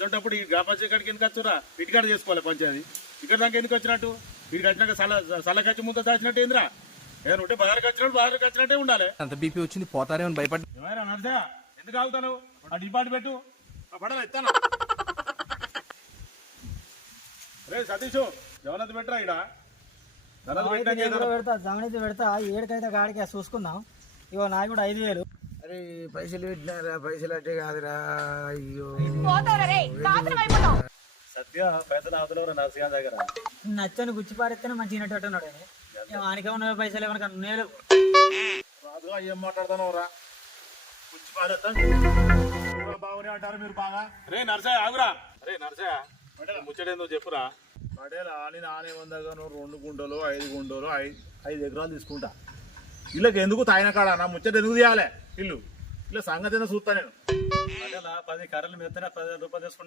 అలాంటప్పుడు ఈ గ్రామ పంచాయతీ కాడికి ఎందుకు వచ్చురా ఇటుకాడ చేసుకోవాలి పంచాయతీ ఇక్కడ దాకా ఎందుకు వచ్చినట్టు వీడికి వచ్చినాక సలకచ్చి ముందు దాచినట్టు ఏంద్రా ఏదైనా ఉంటే బజార్కి వచ్చినట్టే ఉండాలి. అంత బీపీ వచ్చింది పోతారేమని భయపడి ఏమైనా నర్సా ఎందుకు ఆగుతాను ఆ డిపార్ట్ పెట్టు ఆ పడలా ఇస్తాను. రే సతీష్ జగన్నాథ్ పెట్టరా ఇక్కడ పెడతా జమనైతే పెడతా ఏడుకైతే గాడికి చూసుకుందాం. ఇగో నాకు కూడా 5,000. అరే పైసలు పెట్టినారా పైసలు అంటే కాదురా అయ్యో సత్య పెద్ద ఆదులవరా నర్సగా దగ్గర నచ్చని గుచ్చి పారేస్తేనే మంచిగా ఉన్నాడు. వానికేమన్నా పైసలు ఏమన్నా నేను రాజుగా ఏం మాట్లాడతాను రా పుచ్చి పారేస్తాను బాగునే అంటారు మీరు బాగా. రే నర్సయ్య ఆగురా రే నర్సయ్య ముచ్చటేందో చెప్పురా. పడేలా నేను ఆనే వందగాను 2 గుంటలు 5 గుంటలు 5 ఎకరాలు తీసుకుంటా. ఇళ్ళకి ఎందుకు తాయిన కాడ నా ముచ్చట ఎందుకు తీయాలి ఇల్లు ఇలా సంగతి ఏదో చూస్తా నేను. పడేలా 10 కర్రలు మెత్తనే 10,000 రూపాయలు తీసుకుంటా.